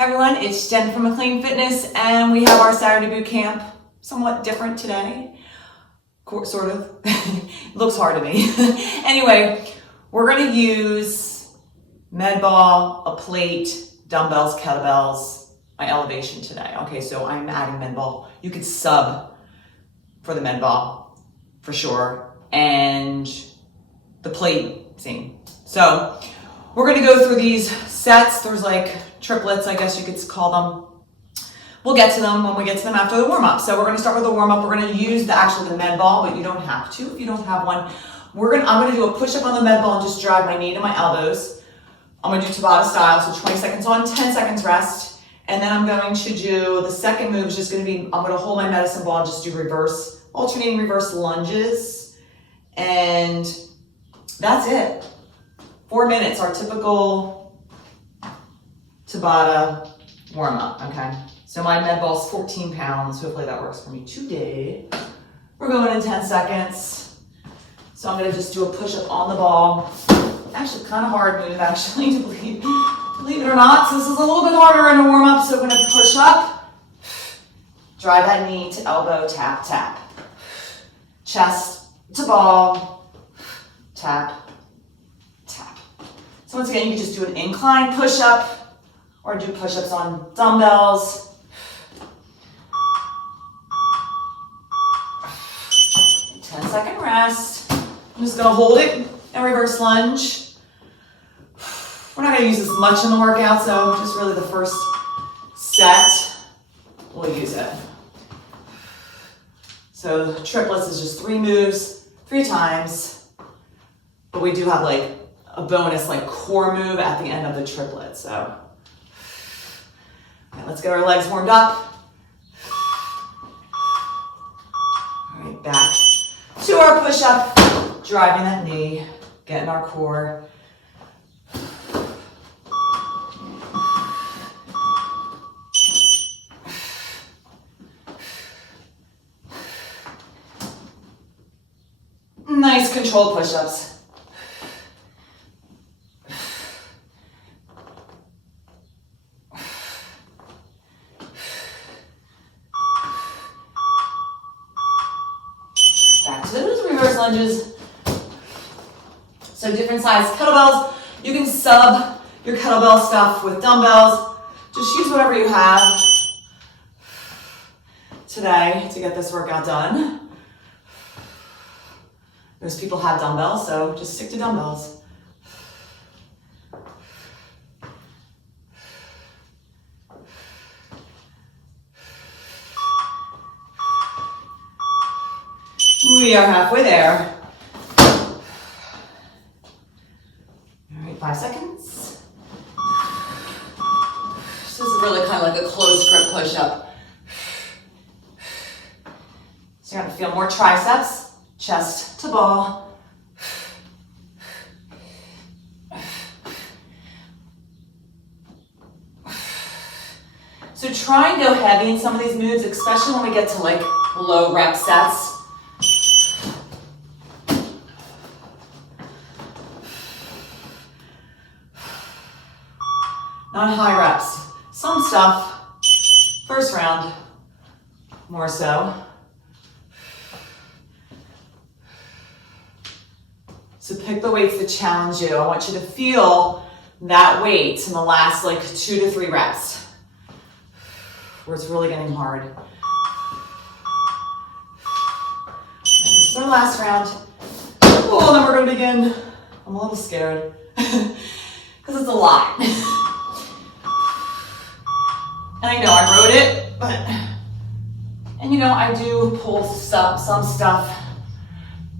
Hi everyone, it's Jen from McLean Fitness, and we have our Saturday boot camp, somewhat different today, sort of. It looks hard to me. Anyway, we're going to use med ball, a plate, dumbbells, kettlebells, my elevation today. Okay, so I'm adding med ball. You could sub for the med ball, for sure, and the plate, same. So we're going to go through these sets. There's like triplets, I guess you could call them. We'll get to them when we get to them after the warm-up. So we're going to start with the warm-up. We're going to use the med ball, but you don't have to if you don't have one. I'm going to do a push-up on the med ball and just drive my knee to my elbows. I'm going to do Tabata style, so 20 seconds on, 10 seconds rest. And then I'm going to do, the second move is just going to be, I'm going to hold my medicine ball and just do alternating reverse lunges. And that's it. 4 minutes, our typical Tabata warm up, okay? So my med ball's 14 pounds. Hopefully that works for me today. We're going in 10 seconds. So I'm gonna just do a push up on the ball. Actually, kind of hard move, actually, to believe it or not. So this is a little bit harder in a warm up. So we're gonna push up, drive that knee to elbow, tap, tap. Chest to ball, tap, tap. So once again, you can just do an incline push up, or do push-ups on dumbbells. 10-second rest. I'm just gonna hold it and reverse lunge. We're not gonna use this much in the workout, so just really the first set, we'll use it. So the triplets is just 3 moves, 3 times, but we do have like a bonus like core move at the end of the triplet, so. Okay, let's get our legs warmed up. All right, back to our push-up, driving that knee, getting our core. Nice controlled push-ups. Lunges. So different size kettlebells. You can sub your kettlebell stuff with dumbbells. Just use whatever you have today to get this workout done. Most people have dumbbells, so just stick to dumbbells. We are halfway there. All right, 5 seconds. This is really kind of like a closed grip push-up. So you're gonna feel more triceps, chest to ball. So try and go heavy in some of these moves, especially when we get to like low rep sets. Not high reps. Some stuff, first round, more so. So pick the weights that challenge you. I want you to feel that weight in the last like 2 to 3 reps, where it's really getting hard. And this is our last round. Oh, then we're gonna begin. I'm a little scared, because it's a lot. And I know I wrote it, and you know, I do pull some stuff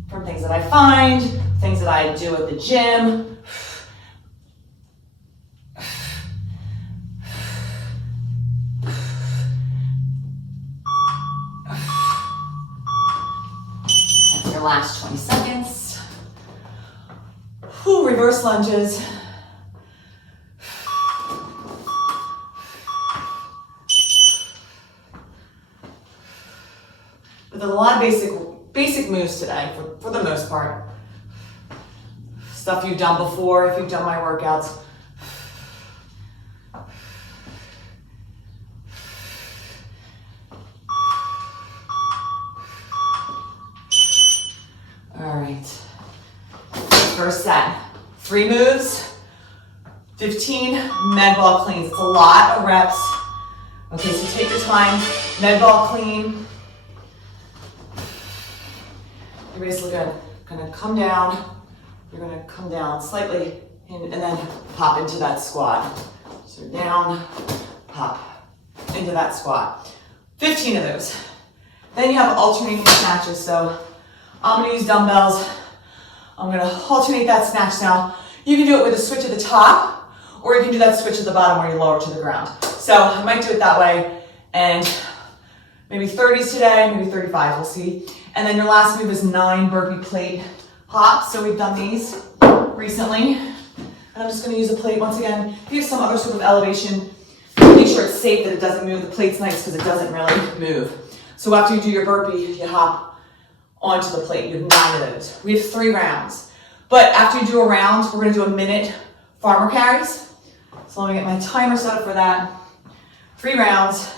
from things that I find, things that I do at the gym. That's your last 20 seconds. Whew, reverse lunges. There's a lot of basic moves today, for the most part. Stuff you've done before, if you've done my workouts. 3 moves, 15 med ball cleans. It's a lot of reps. Okay, so take your time. Med ball clean. Your waist look good. Gonna come down. You're gonna come down slightly and then pop into that squat. So down, pop into that squat. 15 of those. Then you have alternating snatches. So I'm gonna use dumbbells. I'm gonna alternate that snatch now. You can do it with a switch at the top, or you can do that switch at the bottom where you lower to the ground. So I might do it that way, and maybe 30s today, maybe 35, we'll see. And then your last move is 9 burpee plate hops. So we've done these recently. And I'm just gonna use a plate once again. If you have some other sort of elevation, make sure it's safe, that it doesn't move. The plate's nice because it doesn't really move. So after you do your burpee, you hop onto the plate. You have 9 of those. We have 3 rounds. But after you do a round, we're gonna do a minute farmer carries. So let me get my timer set up for that. 3 rounds.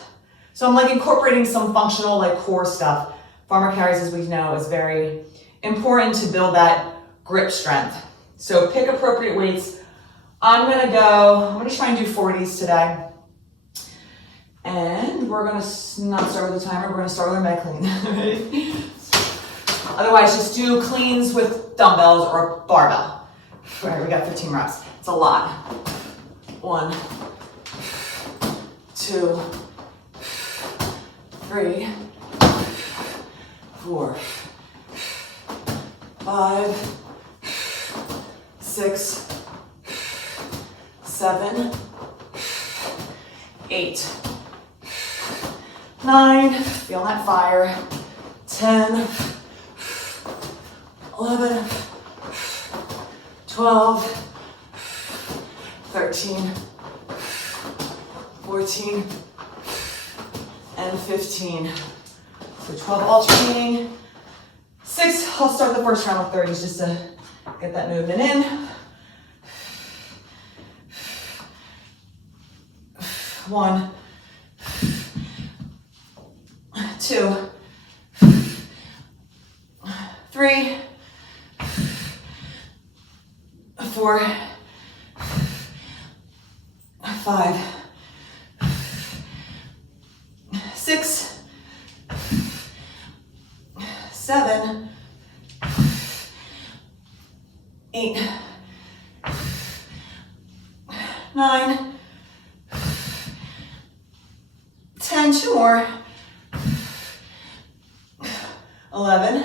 So I'm like incorporating some functional like core stuff. Farmer carries, as we know, is very important to build that grip strength. So pick appropriate weights. I'm gonna try and do 40s today. And we're gonna not start with the timer, we're gonna start with our med clean. Otherwise, just do cleans with dumbbells or a barbell. All right, we got 15 reps. It's a lot. 1, 2, 3, 4, 5, 6, 7, 8, 9, feel that fire, 10, 11, 12, 13, 14, and 15. So 12 alternating. 6, I'll start the first round with 30s just to get that movement in. 1, 2, 3, 4, 5, 6, 7, 8, 9, 10, 2 more, 11,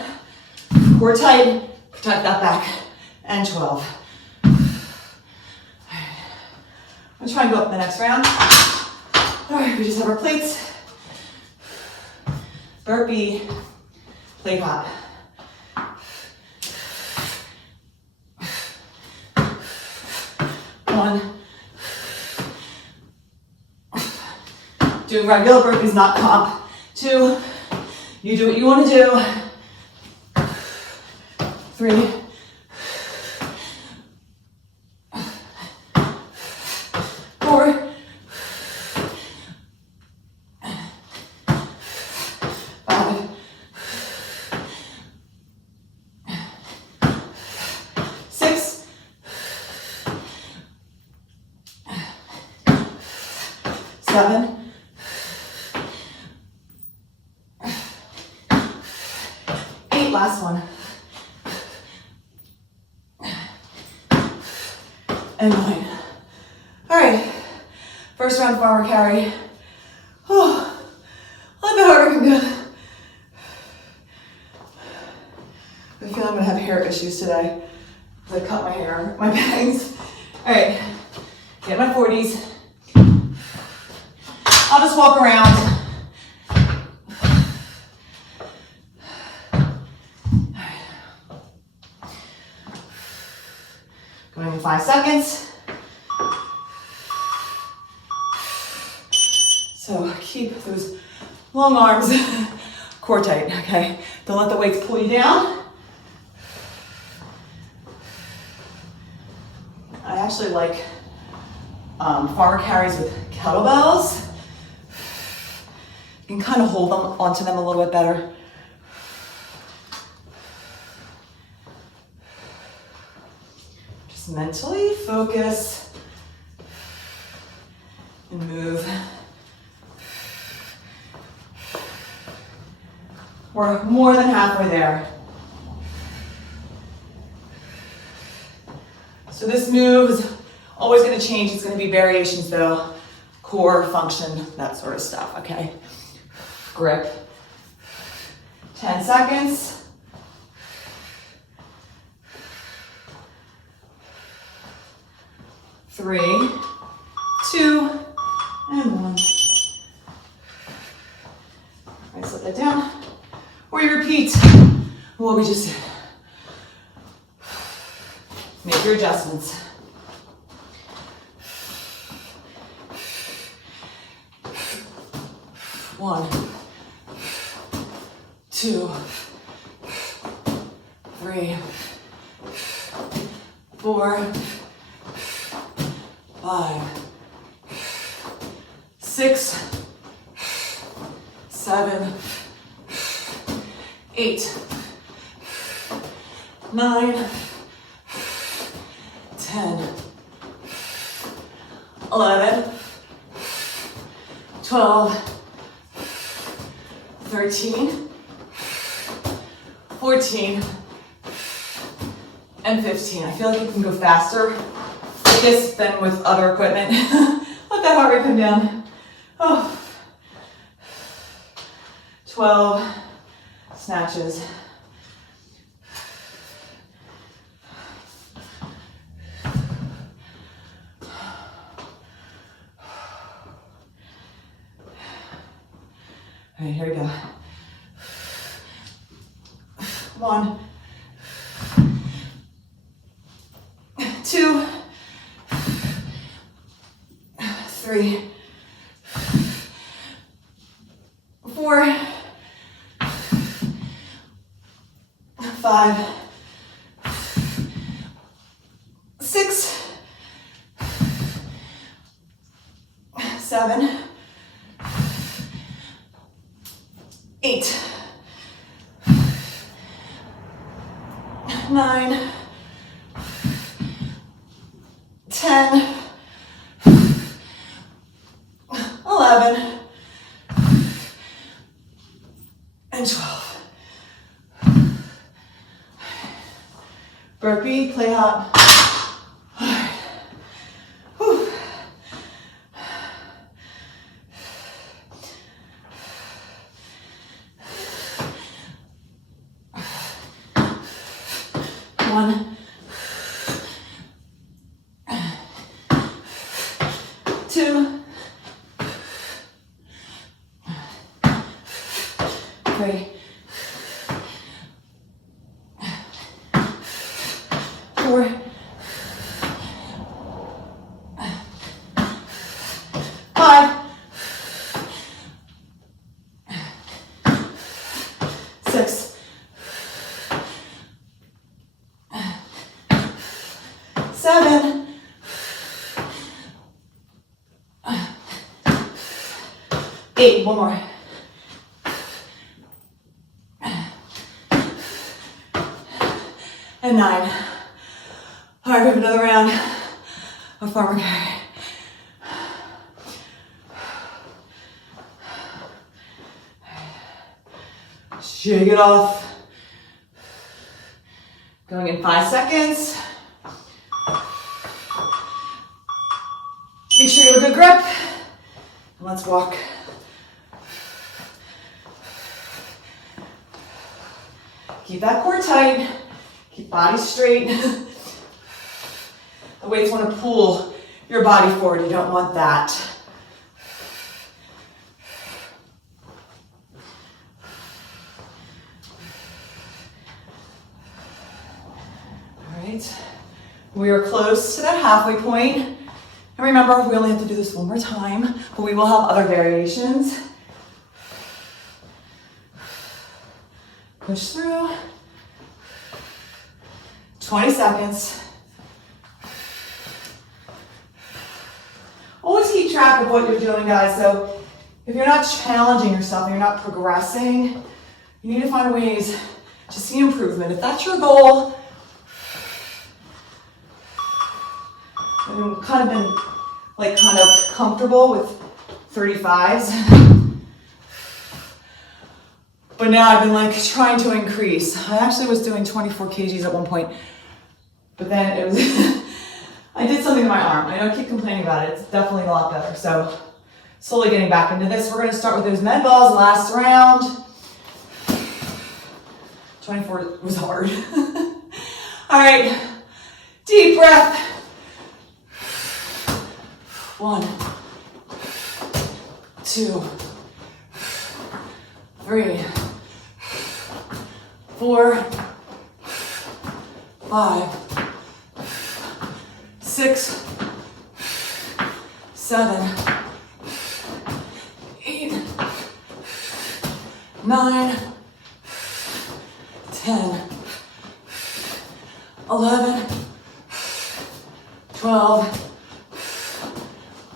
core tight, protect that back, and 12. I'm trying to go up the next round. All right, we just have our plates. Burpee plate hop. One. Doing regular burpees, not comp. 2. You do what you want to do. 3. 4. 5. 6. 7. 8, last one. And 9. All right, first round farmer carry. Oh, a little bit harder than good. I feel I'm gonna have hair issues today because I cut my hair, my bangs. All right, get my 40s. I'll just walk around. Going in 5 seconds. So keep those long arms core tight, okay? Don't let the weights pull you down. I actually like farmer carries with kettlebells. You can kind of hold them onto them a little bit better. Just mentally focus and move. We're more than halfway there. So this move is always going to change. It's going to be variations though. Core, function, that sort of stuff, okay? Grip. 10 seconds. Three, two, and one. All right, set that down. We repeat what we just did. Make your adjustments. One, two, three, four, 5, 6, 7, 8, 9, 10, 11, 12, 13, 14, and 15. I feel like you can go faster with this than with other equipment. Let that heart rate come down. Oh. 12 snatches. All right, here we go. 1, 2, 3, 4, 5, 6, 7, 8, 9, 10, 11, and 12. Burpee, play hop. All right. Whew. One, 2, 3, 4, 5, 6, 7, 8, one more. And 9. All right, we have another round of farmer carry. Shake it off. Going in 5 seconds. Make sure you have a good grip. And let's walk. Keep that core tight. Keep body straight. The weights want to pull your body forward. You don't want that. All right. We are close to that halfway point. And remember, we only have to do this one more time, but we will have other variations. Push through. 20 seconds. Always keep track of what you're doing, guys. So if you're not challenging yourself, you're not progressing, you need to find ways to see improvement. If that's your goal, I've kind of been like kind of comfortable with 35s. But now I've been like trying to increase. I actually was doing 24 kgs at one point, but then it was, I did something to my arm. I know I keep complaining about it. It's definitely a lot better. So slowly getting back into this. We're gonna start with those med balls, last round. 24 was hard. All right, deep breath. 1, 2, 3, 4, 5, 6, 7, 8, 9, 10, 11, 12,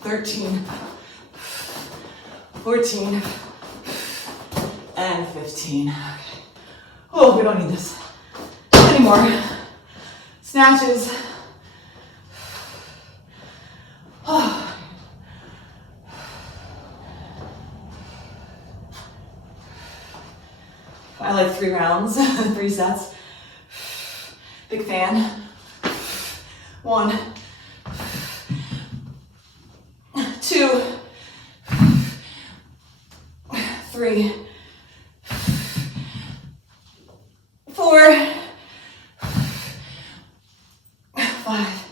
13, 14, and 15. Okay. Oh, we don't need this anymore. Snatches. Oh. I like 3 rounds, 3 sets. Big fan. 1, 2, 3, 4, 5.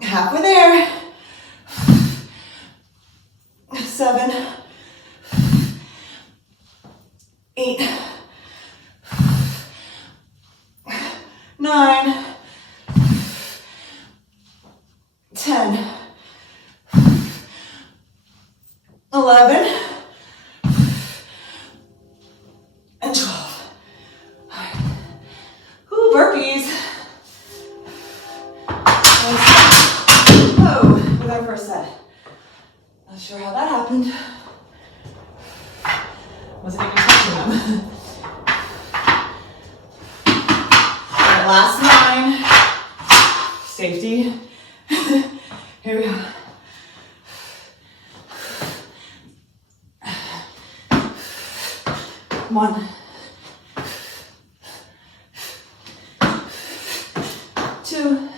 Halfway there. 7, 8, 9, 10, 11, and 12. Ooh, burpees. Oh, with our first set. Not sure how that happened. Wasn't even touching them. All right, last 9. Safety. Here we go. 1, 2,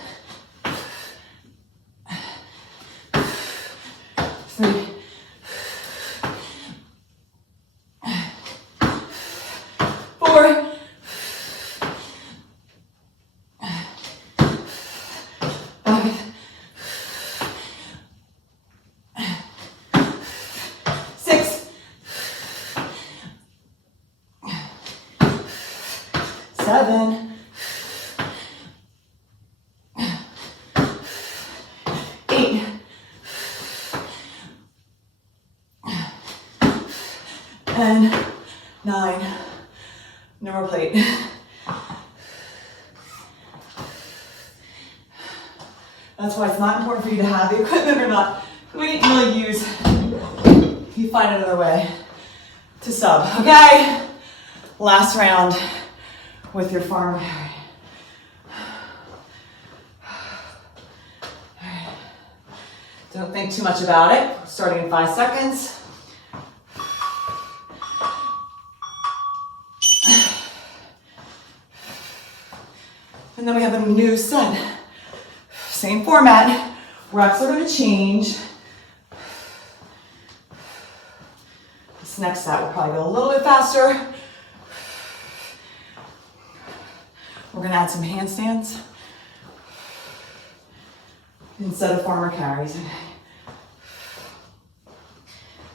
3, 4, 5, 6, 7, 8, 9. No more plate. That's why it's not important for you to have the equipment or not. We didn't really use. You find another way to sub. Okay. Last round with your farmer carry. Don't think too much about it. Starting in 5 seconds. And then we have a new set. Same format. Reps are going to change. This next set will probably go a little bit faster. We're going to add some handstands instead of farmer carries.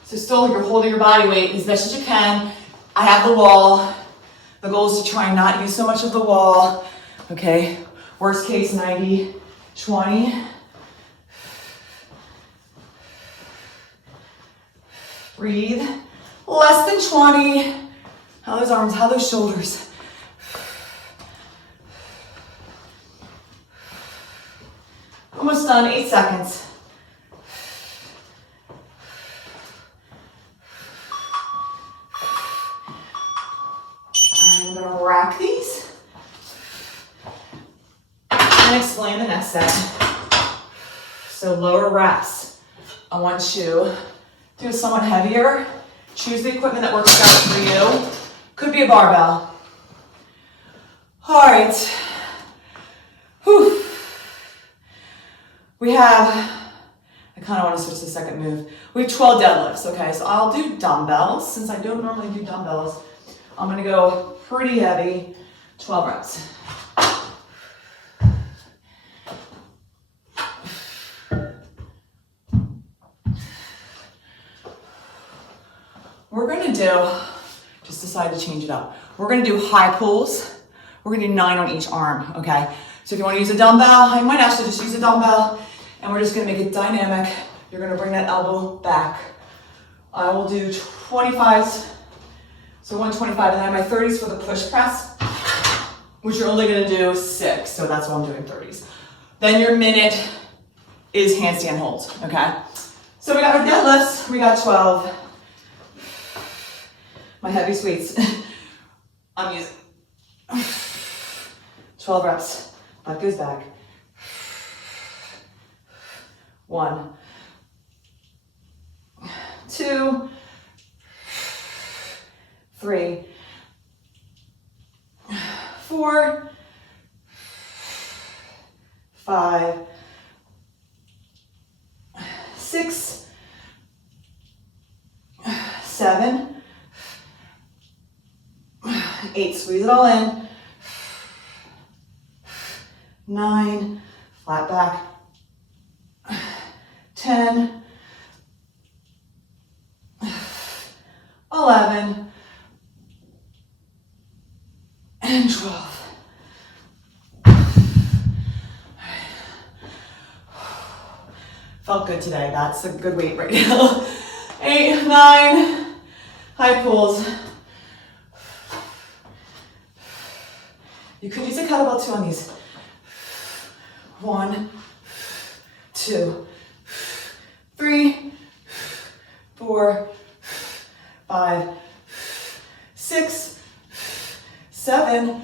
So still you're holding your body weight as best as you can. I have the wall. The goal is to try and not use so much of the wall. Okay, worst case 90, 20. Breathe. Less than 20. How those arms, how those shoulders. Almost done, 8 seconds. I'm gonna rack these and explode. and the next set. So lower reps. I want you to do somewhat heavier. Choose the equipment that works best for you. Could be a barbell. All right. Whew. We have, I kind of want to switch to the second move. We have 12 deadlifts, okay? So I'll do dumbbells. Since I don't normally do dumbbells, I'm going to go pretty heavy, 12 reps. We're going to do, just decided to change it up. We're going to do high pulls. We're going to do 9 on each arm, okay? So if you want to use a dumbbell, I might actually just use a dumbbell, and we're just going to make it dynamic. You're going to bring that elbow back. I will do 25s, so 125, and then my 30s for the push press, which you're only going to do 6, so that's why I'm doing 30s. Then your minute is handstand holds, okay? So we got our deadlifts, we got 12. My heavy sweets, I'm using 12 reps. Butt goes back. 1, 2, 3, 4, 5, 6, 7, 8, squeeze it all in. 9, flat back. 10, 11, and 12. Felt good today. That's a good weight right now. 8, 9, high pulls. You could use a kettlebell too on these. 1, 2, 3, 4, 5, 6, 7,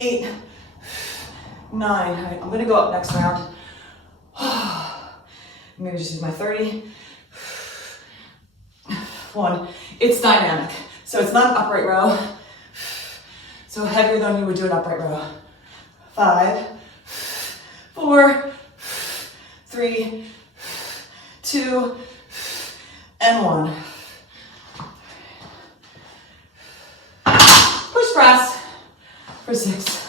8, 9. All right, I'm gonna go up next round. I'm gonna just use my 30. 1, it's dynamic. So it's not an upright row. So heavier than you would do an upright row. 5, 4, 3, 2, and 1. Push press for 6.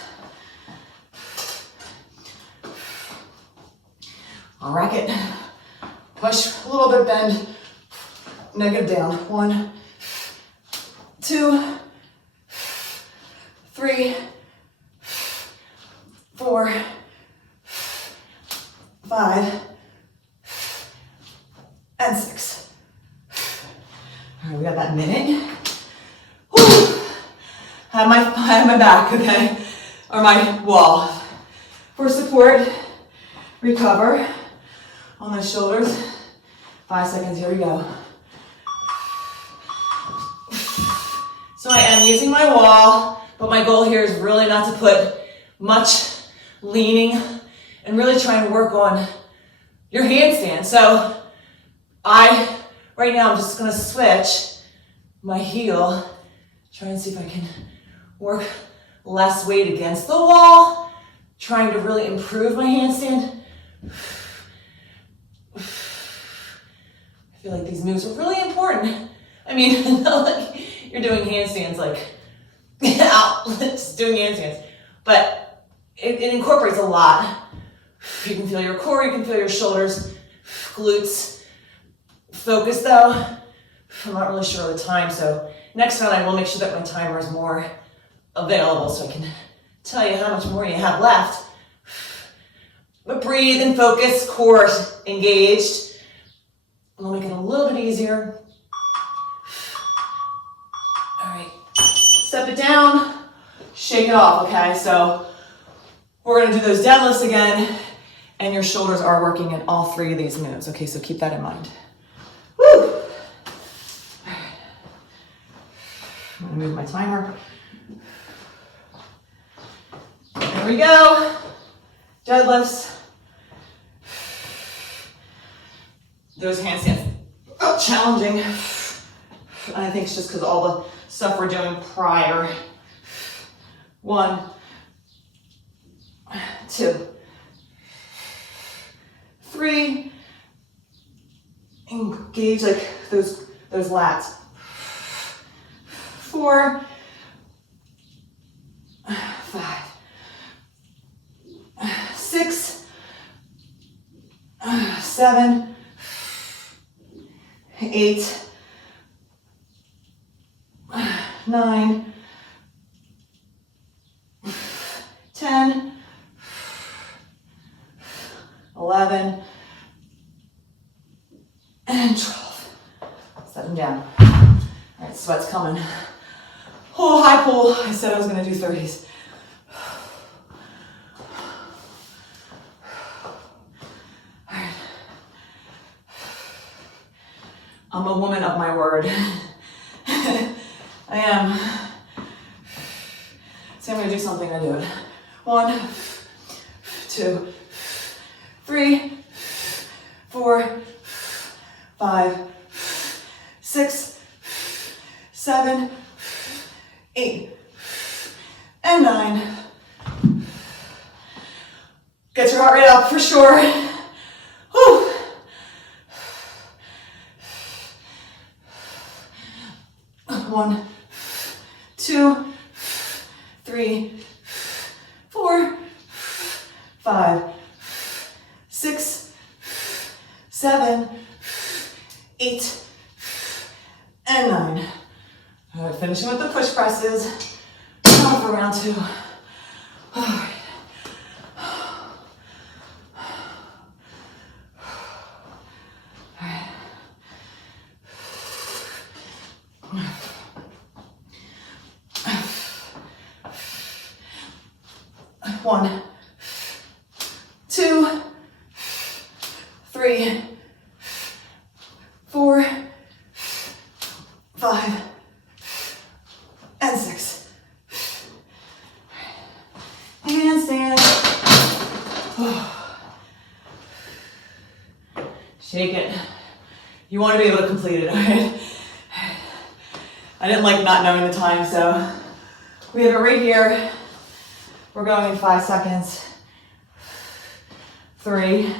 Rack it. Push a little bit, bend. Negative down. 1, 2, 3, 4, 5, and 6. All right, we got that minute. Whew. Have my back, okay, or my wall. For support, recover on those shoulders. 5 seconds, here we go. So I am using my wall, but my goal here is really not to put much leaning and really trying to work on your handstand. So right now I'm just gonna switch my heel, try and see if I can work less weight against the wall, trying to really improve my handstand. I feel like these moves are really important. I mean, like you're doing handstands like out, just doing handstands, but it incorporates a lot. You can feel your core, you can feel your shoulders, glutes. Focus though, I'm not really sure of the time, so next round I will make sure that my timer is more available so I can tell you how much more you have left. But breathe and focus, core engaged. We'll make it a little bit easier. All right, step it down, shake it off, okay? So we're gonna do those deadlifts again, and your shoulders are working in all 3 of these moves, okay? So keep that in mind. Woo! I'm gonna move my timer. There we go. deadlifts. Those handstands are challenging. And I think it's just because all the stuff we're doing prior. 1, 2, 3. Engage like those lats. 4, 5, 6, 7, 8, 9, 10, 11, and 12. Set them down. All right, sweat's coming. Oh, high pull. I said I was going to do 30s. All right. I'm a woman of my word. I am. Say I'm going to do something, I do it. 1, 2, 3, 4, 5, 6, 7, 8, and 9. Get your heart rate up for sure. Whew. One, 2, 3, 4, 5, 6, 7, 8, and 9. All right, finishing with the push presses. Now for round 2. All right. One, 2, 3, 4, 5, and 6. Handstand. Shake it. You want to be able to complete it, all right? I didn't like not knowing the time, so we have it right here. We're going in 5 seconds. 3.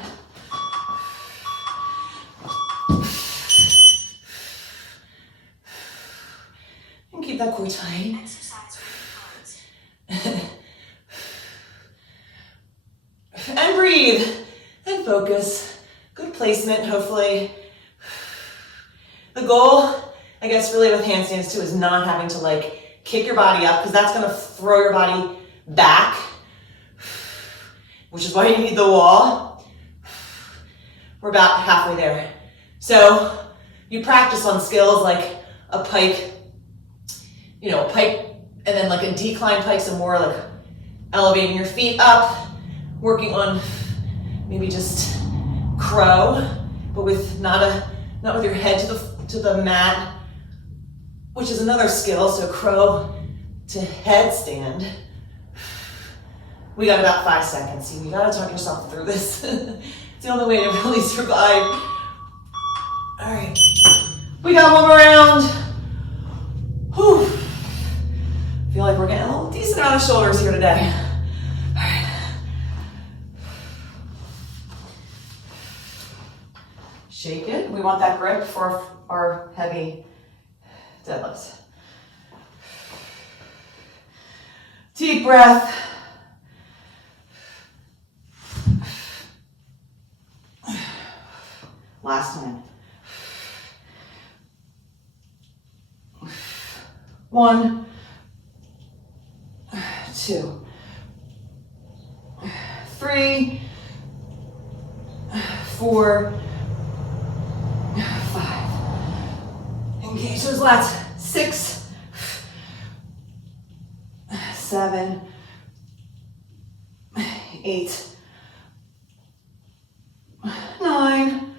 And keep that core tight. And breathe. And focus. Good placement, hopefully. The goal, I guess, really with handstands too, is not having to like kick your body up, because that's going to throw your body back, which is why you need the wall. We're about halfway there. So you practice on skills like a pike, a pike, and then like a decline pike, so more like elevating your feet up, working on maybe just crow, but with not with your head to the mat, which is another skill. So crow to headstand. We got about 5 seconds. See, you gotta talk yourself through this. It's the only way to really survive. All right, we got one more round. Whew. I feel like we're getting a decent amount of shoulders here today. All right. Shake it. We want that grip for our heavy deadlifts. Deep breath. Last time. 1, 2, 3, 4, 5. Engage those lats. 6, 7, 8, 9,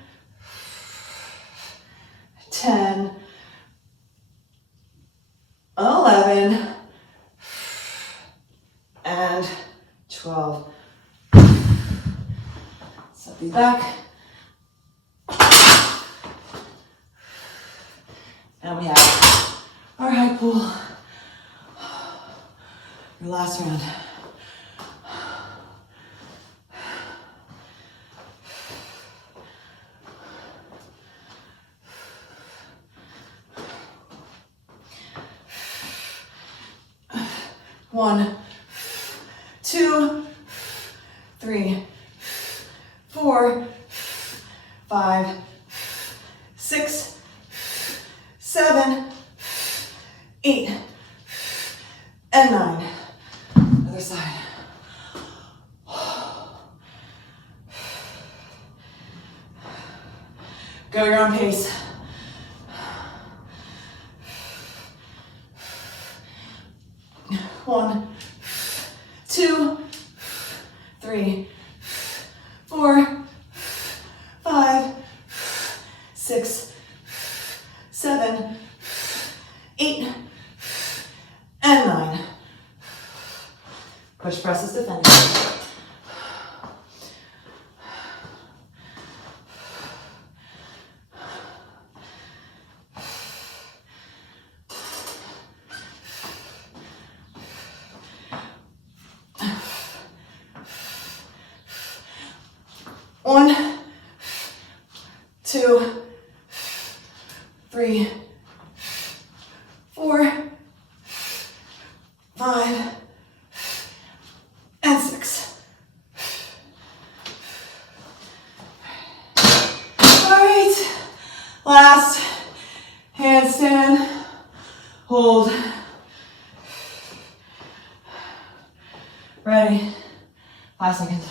10, 11, and 12. Set these back. And we have our high pull. Your last round. One, 2, 3, 4, 5, 6, 7, 8, and 9. Other side. Go your own pace. One, 2, 3, 4, 5, 6, 7, 8, and 9. Push presses defended. One, 2, 3, 4, 5, and 6. All right, last handstand hold. Ready? 5 seconds.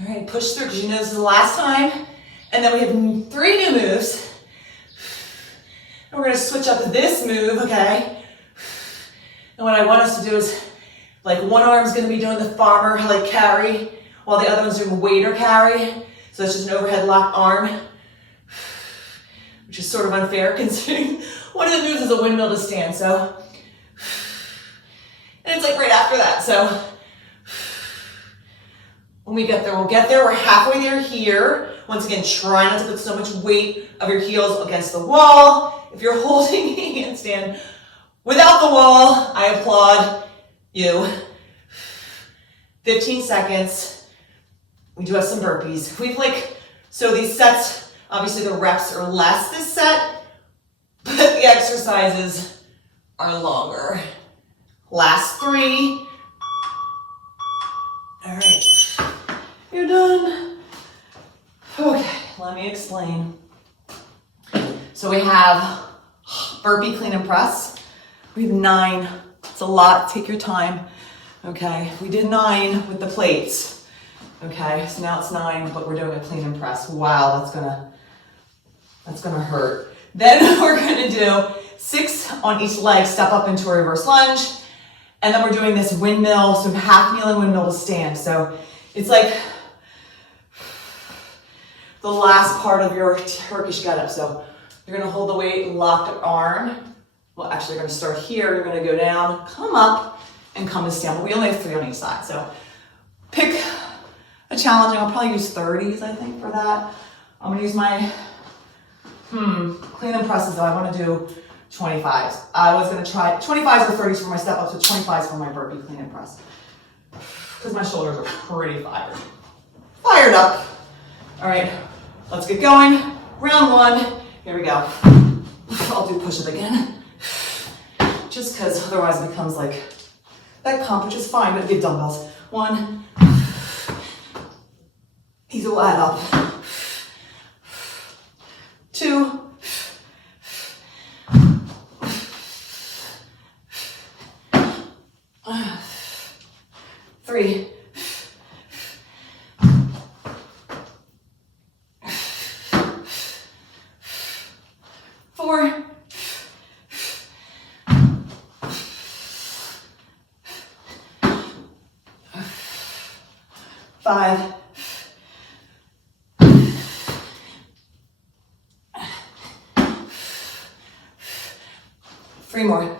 All right, push through because you know this is the last time. And then we have 3 new moves. And we're gonna switch up this move, okay? And what I want us to do is, like, one arm's gonna be doing the farmer, like, carry, while the other one's doing waiter carry. So that's just an overhead locked arm, which is sort of unfair considering one of the moves is a windmill to stand, so. And it's like right after that, so. When we get there, we'll get there. We're halfway there here. Once again, try not to put so much weight of your heels against the wall. If you're holding a handstand without the wall, I applaud you. 15 seconds. We do have some burpees. So these sets, obviously the reps are less this set, but the exercises are longer. Last 3. All right. You're done. Okay, let me explain. So we have burpee clean and press. We have 9. It's a lot. Take your time. Okay, we did 9 with the plates. Okay, so now it's 9, but we're doing a clean and press. Wow, that's gonna hurt. Then we're gonna do 6 on each leg, step up into a reverse lunge. And then we're doing this windmill, so half kneeling windmill to stand. So it's like the last part of your Turkish getup. So you're gonna hold the weight, locked arm. Well, actually you're gonna start here, you're gonna go down, come up, and come to stand. But we only have 3 on each side. So pick a challenging, I'll probably use 30s, I think, for that. I'm gonna use my, clean and presses though. I wanna do 25s. I was gonna try 25s or 30s for my step ups, but 25s for my burpee clean and press. Because my shoulders are pretty fired up. All right, let's get going. Round 1, here we go. I'll do push-up again. Just because otherwise it becomes like that comp, which is fine, but give dumbbells. 1, these will add up. 2, 3, 4, 5, 3 more.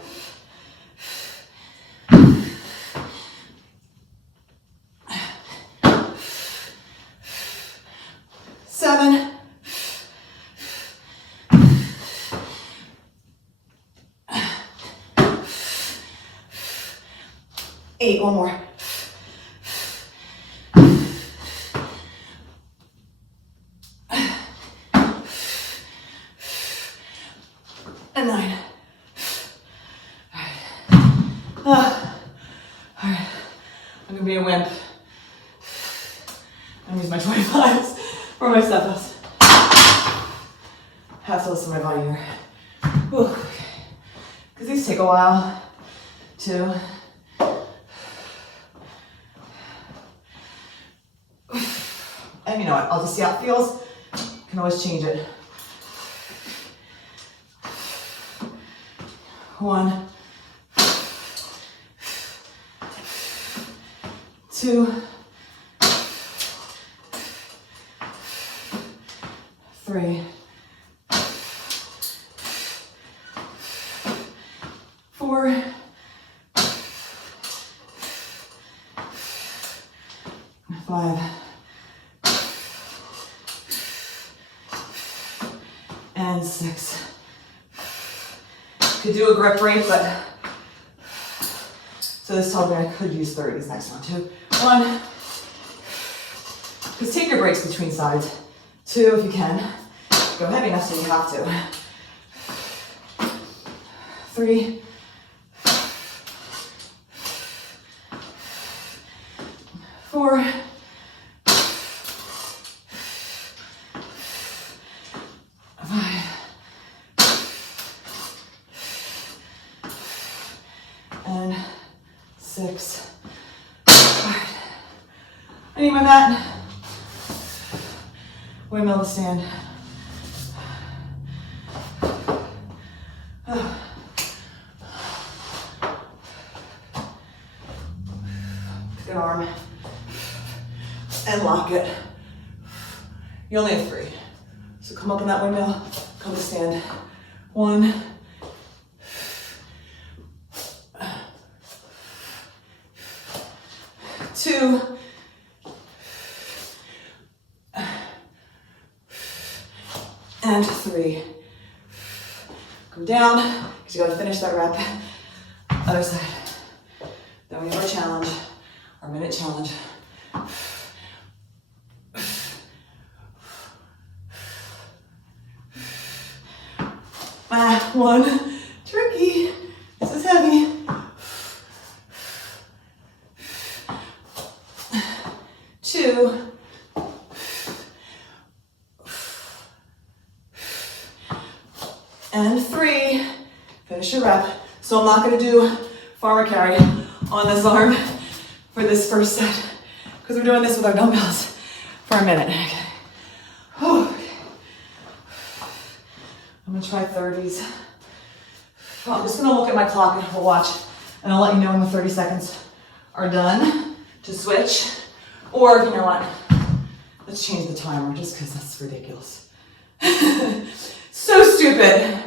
8, one more. And 9. All right. I'm gonna be a wimp. I'm gonna use my 25s for my step-ups. Have to listen to my body here. Because these take a while too. And you know what, I'll just see how it feels. Can always change it. 1, 2, 3, 4, 5, and 6. Could do a grip break, but so this tells me I could use 30s next one too. 1, just take your breaks between sides. 2, if you can. Go heavy enough so you have to. 3, 4, 5, and 6. All right. I need my mat. Windmill to stand. Good arm. And lock it. You only have 3. So come up in that windmill, come to stand. 1, 2, and 3. Come down, because you gotta finish that rep. Other side. Then we have our challenge, our minute challenge. 1, tricky. This is heavy. 2, and 3. Finish your rep. So I'm not going to do farmer carry on this arm for this first set because we're doing this with our dumbbells for a minute. Okay. Whew. I'm going to try 30s. I'm just going to look at my clock and we'll watch, and I'll let you know when the 30 seconds are done to switch. Or, you know what, let's change the timer just because that's ridiculous. So stupid.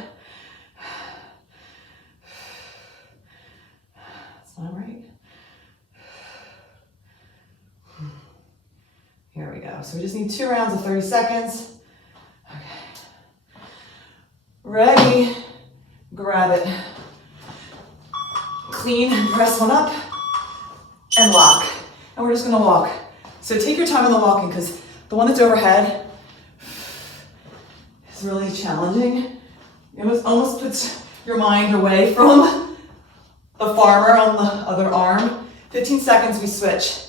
That's not right. Here we go. So we just need 2 rounds of 30 seconds. Okay. Ready. Grab it. Clean, press one up, and lock. And we're just gonna walk. So take your time on the walking because the one that's overhead is really challenging. It almost puts your mind away from the farmer on the other arm. 15 seconds, we switch.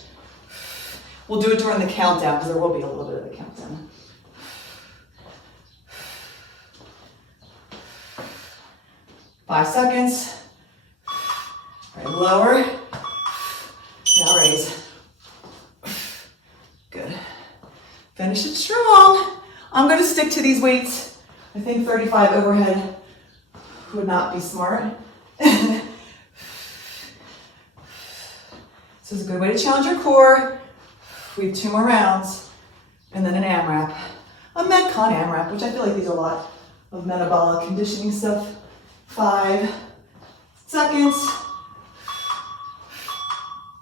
We'll do it during the countdown because there will be a little bit of the countdown. 5 seconds. All right, lower. Now raise. Good. Finish it strong. I'm going to stick to these weights. I think 35 overhead would not be smart. This is a good way to challenge your core. We have 2 more rounds, and then an AMRAP. A MetCon AMRAP, which I feel like these are a lot of metabolic conditioning stuff. 5 seconds.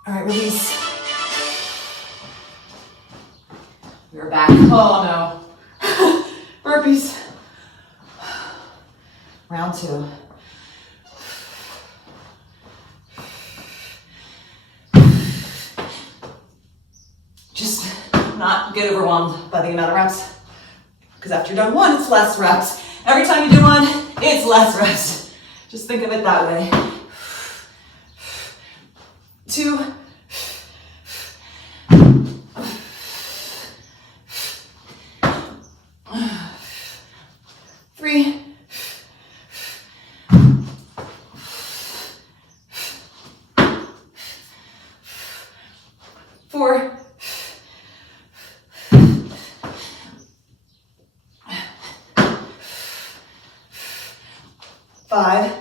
All right, release. We're back. Oh no. Burpees. Round 2. not get overwhelmed by the amount of reps. Because after you're done one, it's less reps. Every time you do one, it's less reps. Just think of it that way. 2, 3, 4, 5,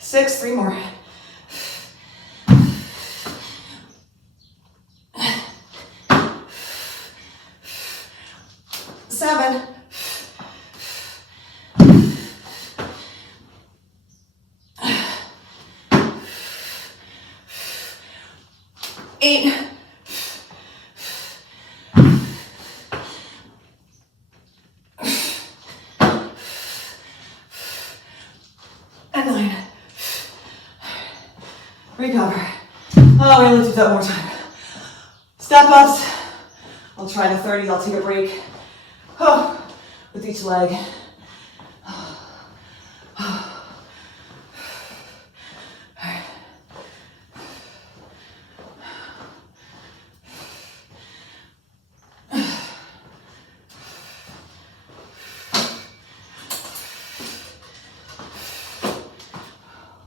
6, 3 more. 7, 8, 9. Recover. Oh, we're gonna do that one more time. Step ups. I'll try the 30s. I'll take a break. Oh, with each leg.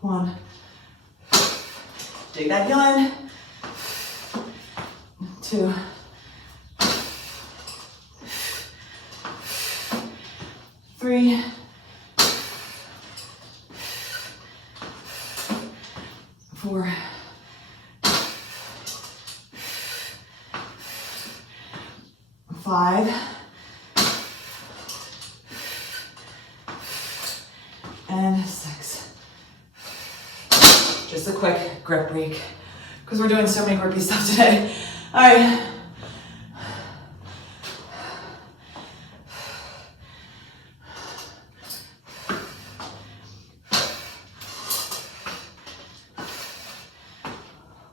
One. Dig that yawn. 2. 3. 4. 5. And 6. Just a quick grip break because we're doing so many grippy stuff today. All right.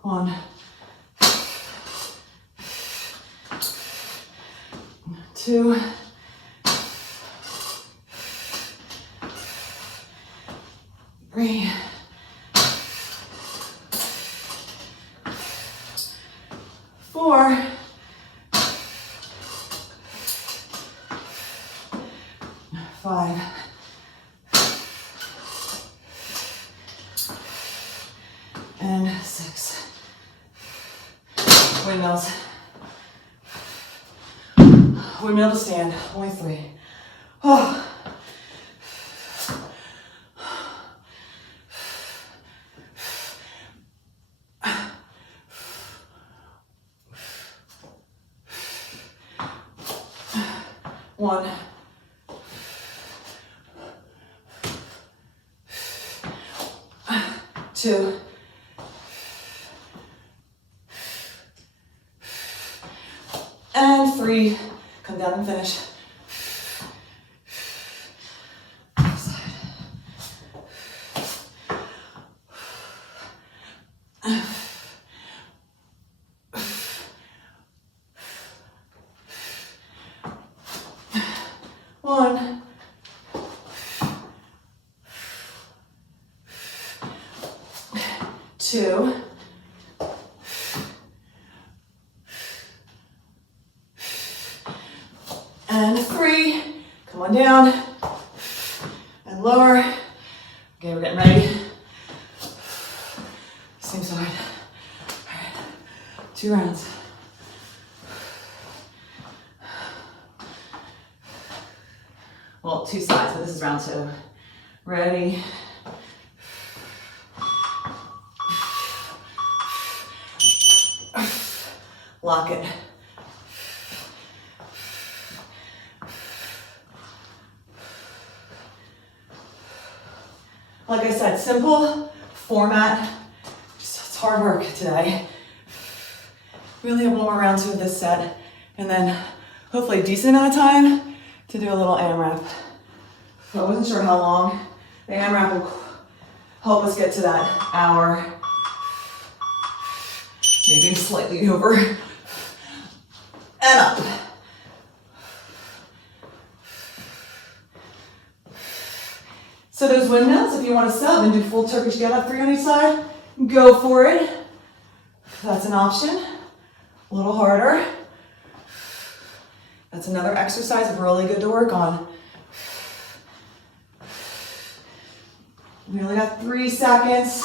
One. 2. 3. 4. 5. 6. Windmills. Windmill to stand. Only 3. Oh. One. 2. 3. Come down and finish. Side. 1. 2. 3. Come on down and lower. Okay, we're getting ready. Same side. All right, 2 rounds. Well, 2 sides, but this is round 2. Ready? Lock it. Like I said, simple format. It's hard work today. We only have 1 more round 2 of this set, and then hopefully a decent amount of time to do a little AMRAP. So I wasn't sure how long. The AMRAP will help us get to that hour. Maybe slightly over. And up. So those windmills, if you want to sub and do full Turkish get up, 3 on each side, go for it. That's an option. A little harder. That's another exercise really good to work on. We only got 3 seconds.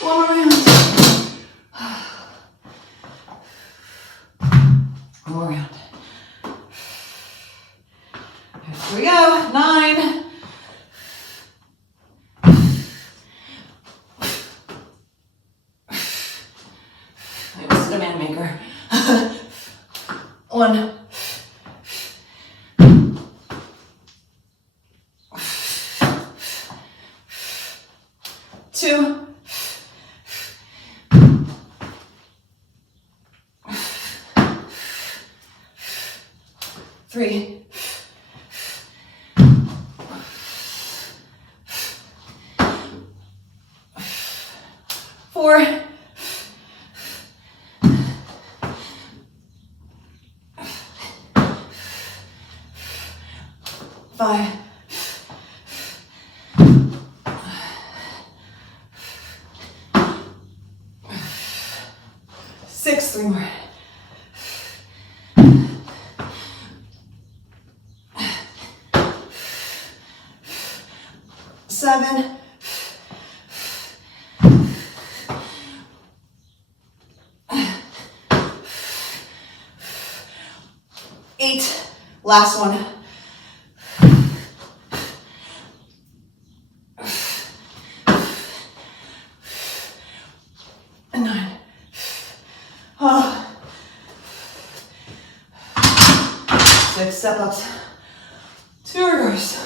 One more round. One more round. Here we go. 9. I was a demand maker. 1. 2. 3. 4. 5. 6. 3 more. 7. 8. Last one. 9. Oh. 6 step ups. 2 reverse.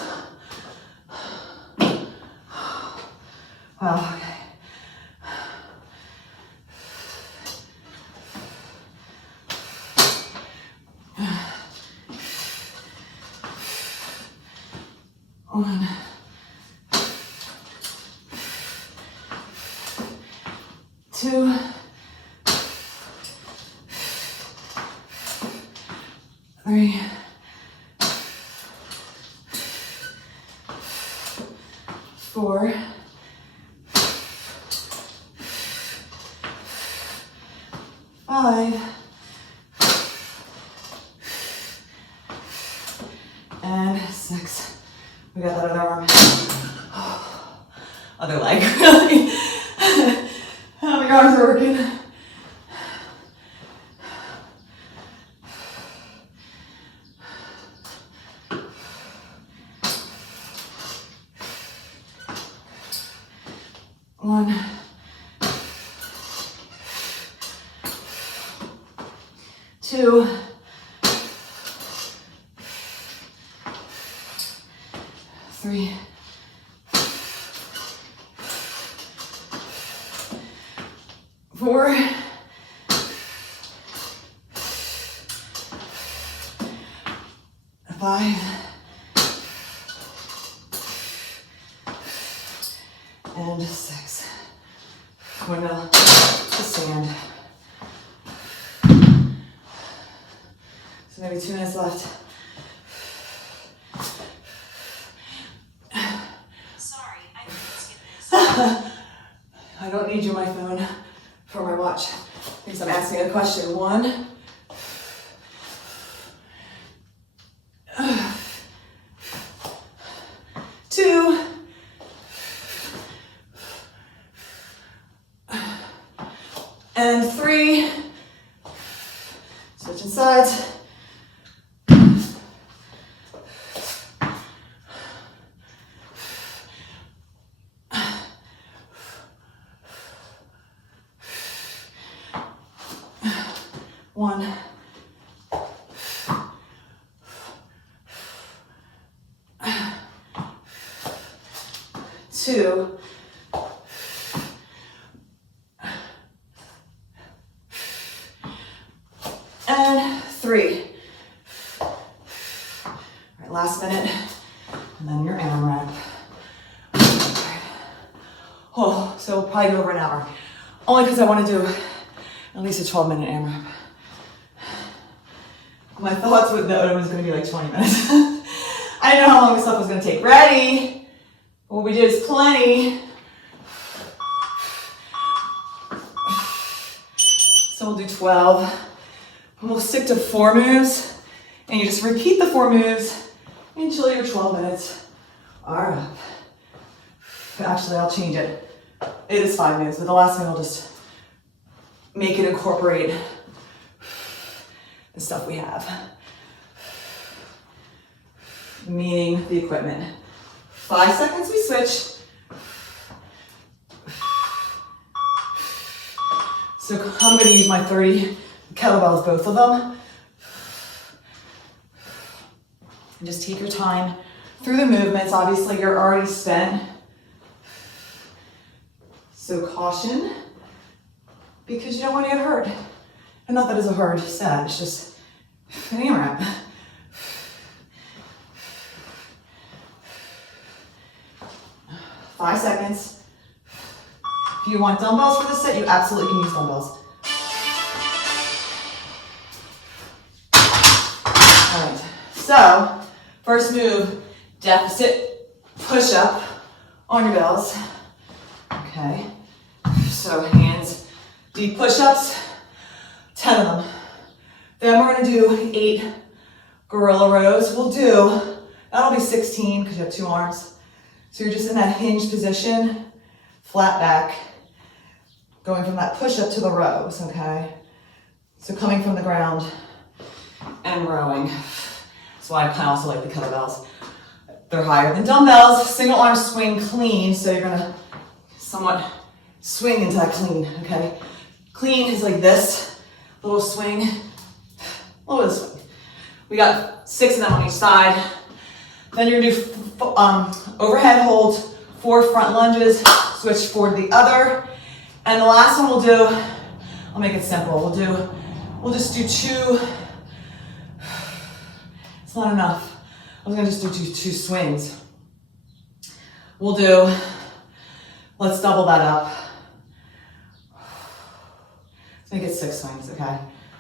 Wow, okay. One. 2. 3. 4. 5. And 6. We got that other arm. Other leg, really. How many arms are working? One. 2. 3. 4. 5. And 6. Windmill to stand. So maybe 2 minutes left. Sorry, I didn't skip this. I don't need you, my phone, for my watch. Because I'm asking a question. 1. 2. 3. Switching sides. 1. 2. And 3. All right, last minute. and then your AMRAP. Oh, so we'll probably go over an hour. Only because I want to do at least a 12-minute AMRAP. My thoughts with the it was going to be like 20 minutes. I didn't know how long this stuff was going to take. Ready? What we did is plenty. So we'll do 12. And we'll stick to 4 moves. And you just repeat the 4 moves until your 12 minutes are up. Actually, I'll change it. It is 5 moves, but the last one I'll just make it incorporate the stuff we have. Meaning the equipment. 5 seconds, we switch. So I'm going to use my 30 kettlebells, both of them. And just take your time through the movements. Obviously, you're already spent. So caution, because you don't want to get hurt. And not that it's a hard set, it's just an AMRAP. Five seconds. If you want dumbbells for this set, you absolutely can use dumbbells. All right, so first move, deficit push-up on your bells. Okay, so hands, deep push-ups, 10 of them. Then we're gonna do 8 gorilla rows. That'll be 16 because you have 2 arms. So you're just in that hinge position, flat back, going from that push-up to the rows, okay? So coming from the ground and rowing. That's why I kind of also like the kettlebells. They're higher than dumbbells. Single arm swing clean, so you're gonna somewhat swing into that clean, okay? Clean is like this, little swing, a little bit of swing. We got 6 of them on each side. Then you're gonna do overhead hold, 4 front lunges, switch forward to the other. And the last one we'll do, I'll make it simple. We'll just do 2, it's not enough. I was gonna just do 2 swings. Let's double that up. Let's make it 6 swings, okay?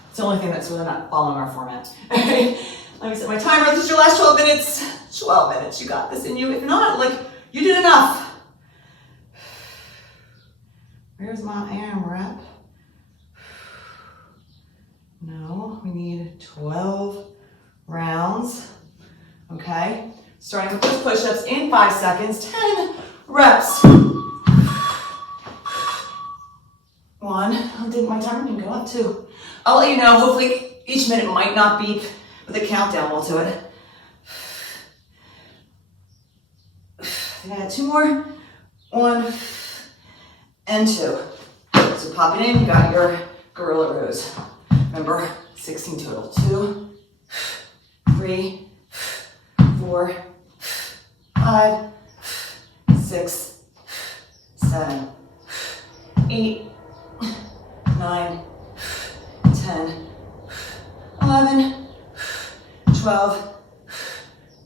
It's the only thing that's really not following our format. Okay, let me set my timer. This is your last 12 minutes. 12 minutes, you got this in you. If not, you did enough. Where's my AMRAP? No, we need 12 rounds, okay? Starting with those push-ups in 5 seconds, 10 reps. 1, my timer didn't go up 2. I'll let you know, hopefully each minute might not beep, but the countdown will to it. I got 2 more, 1 and 2. So pop it in, you got your gorilla rows. Remember, 16 total. 2, 3, 4, 5, 6, 7, 8, 9, 10, 11, 12,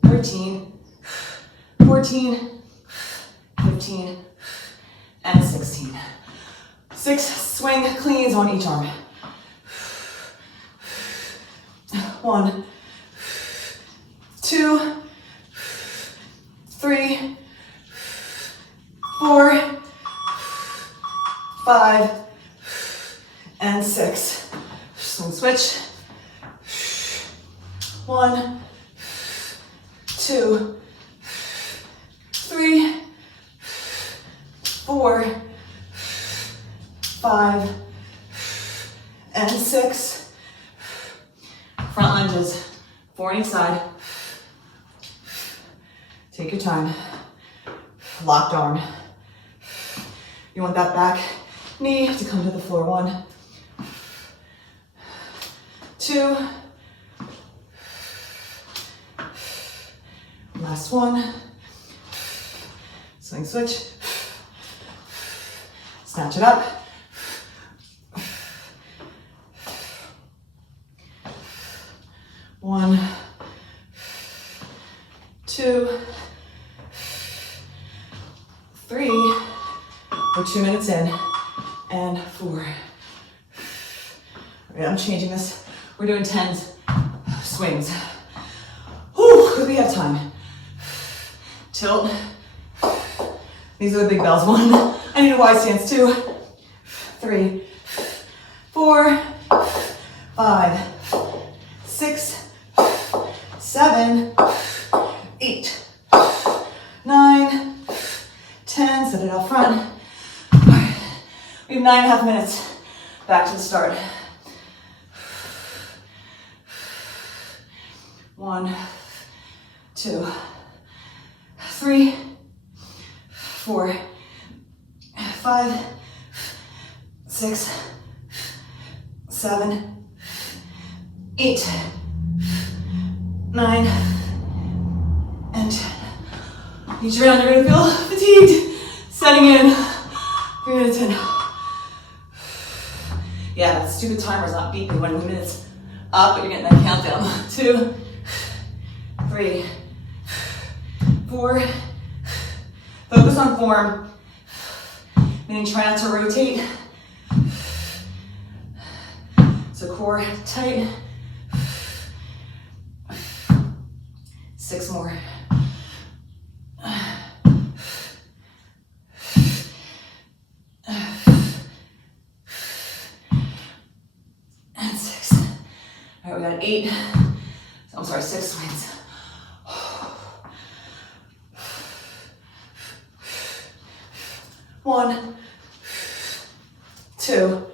13, 14, 15, and 16. 6 swing cleans on each arm. 1, 2, 3, 4, 5, and 6. Swing switch. 1, 2, 3, 4, 5, and 6. Front lunges, 4 on each side. Take your time. Locked arm. You want that back knee to come to the floor. 1, 2. Last one. Swing switch. Snatch it up. 1, 2, We're 2 minutes in, and 4. Okay, I'm changing this. We're doing 10 swings. Whew, because we have time. Tilt. These are the big bells. 1. I need a wide stance. 2, 3, 4, 5, 6, 7, 8, 9, 10. Set it out front. All right. We have 9.5 minutes. Back to the start. 1, 2, 3, 4, 5, 6, 7, 8, 9, and 10. Each round you're gonna feel fatigued. Setting in. 3 minutes in. Yeah, that stupid timer's not beeping when 1 minute's up, but you're getting that countdown. 2, 3, 4. Focus on form, meaning try not to rotate. So core tight. 6 more. And 6. All right, we got 8. I'm sorry, 6 swings. 1, 2,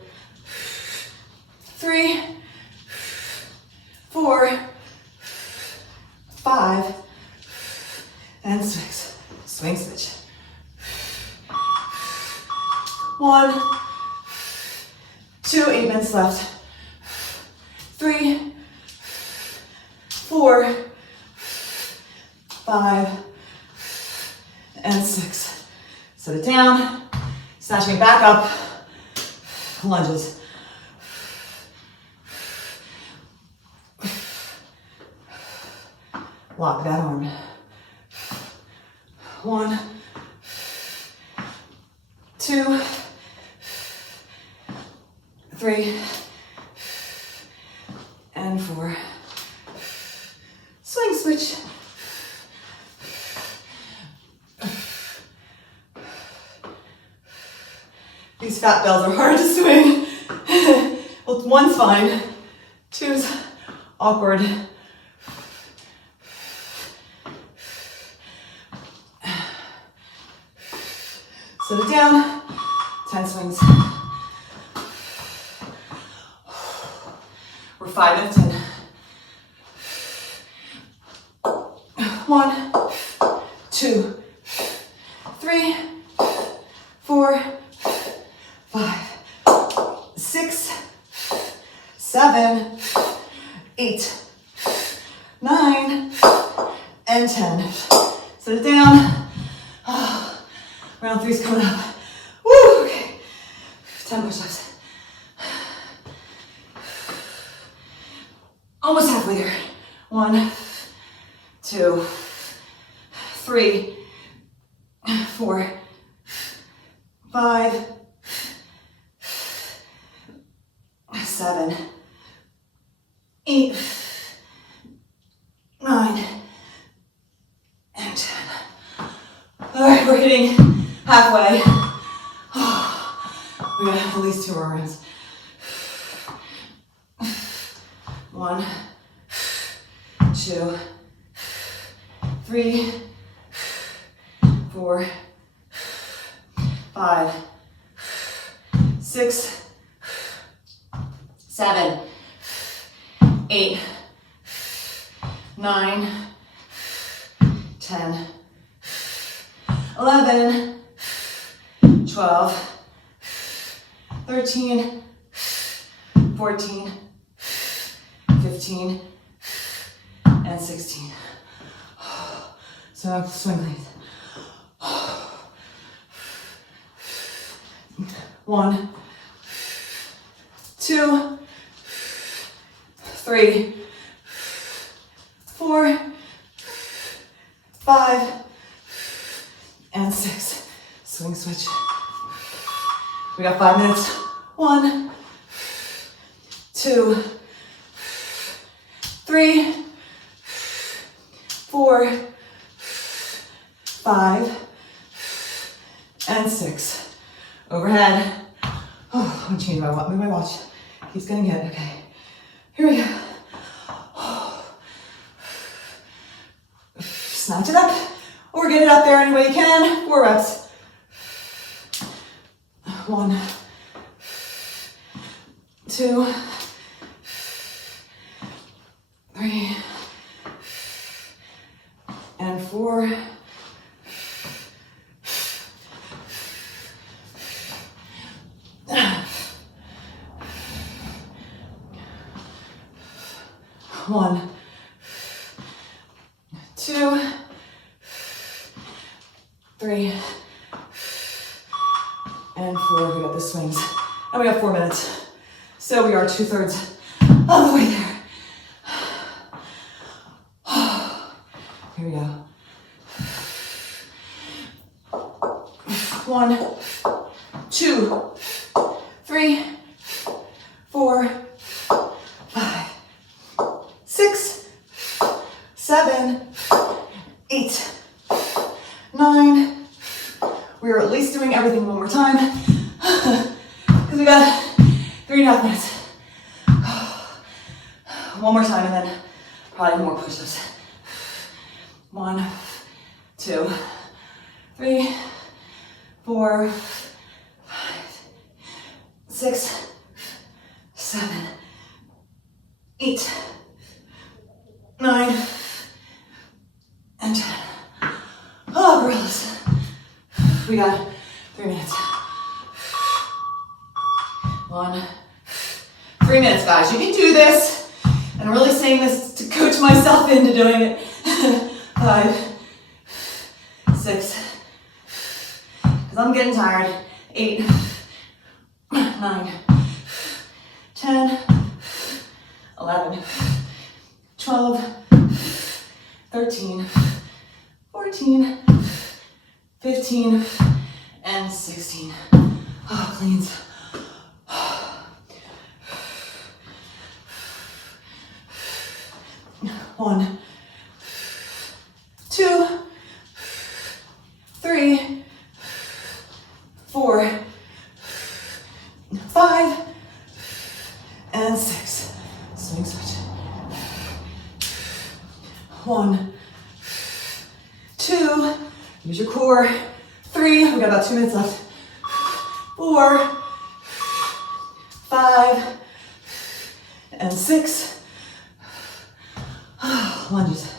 3, 4, 5, and 6. Swing switch. 1, 2, 8 minutes left. 3, 4, 5, and 6. Set it down. Snatching it back up. Lunges. Lock that arm. 1, 2, 3, and 4. Swing switch. These fat bells are hard to swing. Well, 1's fine. 2's awkward. Set it down. 10 swings. We're 5 minutes in. 1, 2, 3, 4, 5, 6, 7, 8, 9, and 10. Set it down. Round 3's coming up. Woo, okay. 10 push-ups. Almost halfway there. 1, 2, 3, 4, 5, 7, 8, 9, and 10. All right, we're hitting halfway. We gotta have at least 2 more rounds. 1, 2, 3, 4, 5, 6, 7, 8, 9, 10, 11, 12, 13, 14, 15, and 16. So swing legs. 1, 2, 3, 4, 5, and 6. Swing switch. We got 5 minutes. 1, 2, 3, 4, 5, and 6. Overhead. Oh, I'm gonna change my watch. Move my watch. Keeps getting hit. Okay. Here we go. Snatch it up, or get it up there any way you can. 4 reps. 1, 2, 3, and 4. 1, 2, 3, and 4. We got the swings. And we have 4 minutes. So we are 2/3 of the way there. Here we go. 1, 2, 3, 4, 5, 6, 7, 8, 9. We're at least doing everything one more time because we got 3.5 minutes. One more time and then probably more push-ups. 1, 2, 3, 4, 5, 6, 7, 8, 9, and 10. Oh, gorillas. We got 3 minutes. 3 minutes, guys. You can do this. And I'm really saying this to coach myself into doing it. 5, 6, because I'm getting tired. 8, 9, 10, 11, 12, 13, 14, 15, and 16. Oh, cleans. 1, 2, 3, 4, 5, and 6. Swing switch. 1, 2, use your core. 3, we got about 2 minutes left. 4, 5, and 6. Lunges.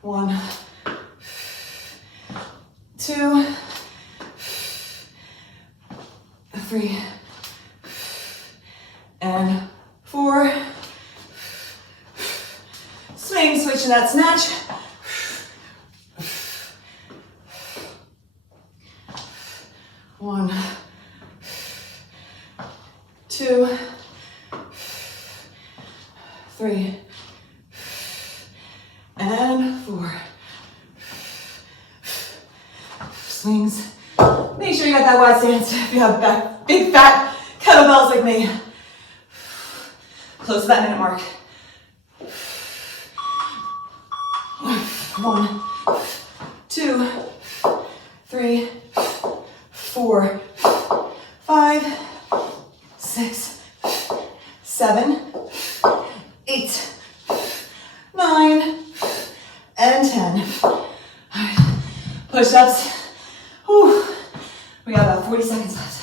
1, 2, 3, and 4. Swing, switch in that snatch. 1, 2, 3, and 4. Swings. Make sure you got that wide stance if you have big fat kettlebells like me. Close to that minute mark. 1, 2, 3, 4, 5, 6, 7, 8, 9, and 10. All right. Push-ups. Whew. We got about 40 seconds left.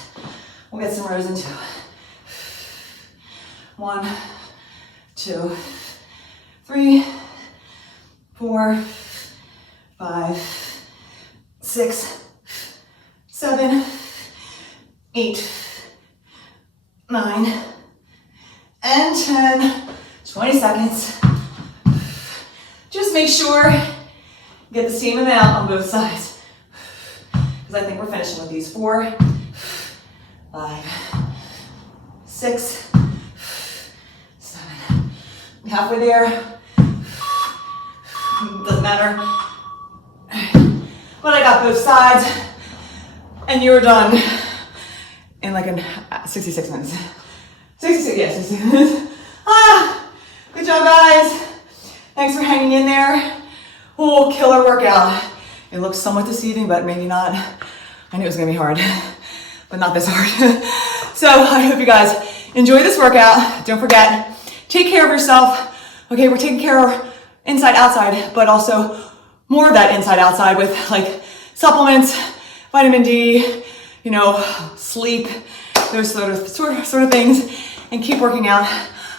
We'll get some rows in 2. 1, 2, 3, 4, 5, 6, 7, 8, 9, and 10. 20 seconds. Just make sure you get the same amount on both sides. Because I think we're finishing with these. 4, 5, 6, 7. Halfway there. Doesn't matter. But I got both sides, and you're done in like 66 minutes. 66, yes, 66 minutes. Good job, guys. Thanks for hanging in there. Oh, killer workout. It looks somewhat deceiving, but maybe not. I knew it was gonna be hard, but not this hard. So I hope you guys enjoy this workout. Don't forget, take care of yourself. Okay, we're taking care of inside, outside, but also more of that inside, outside with like supplements, vitamin D, you know, sleep, those sort of things, and keep working out.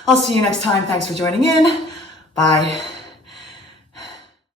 I'll see you next time. Thanks for joining in. Bye.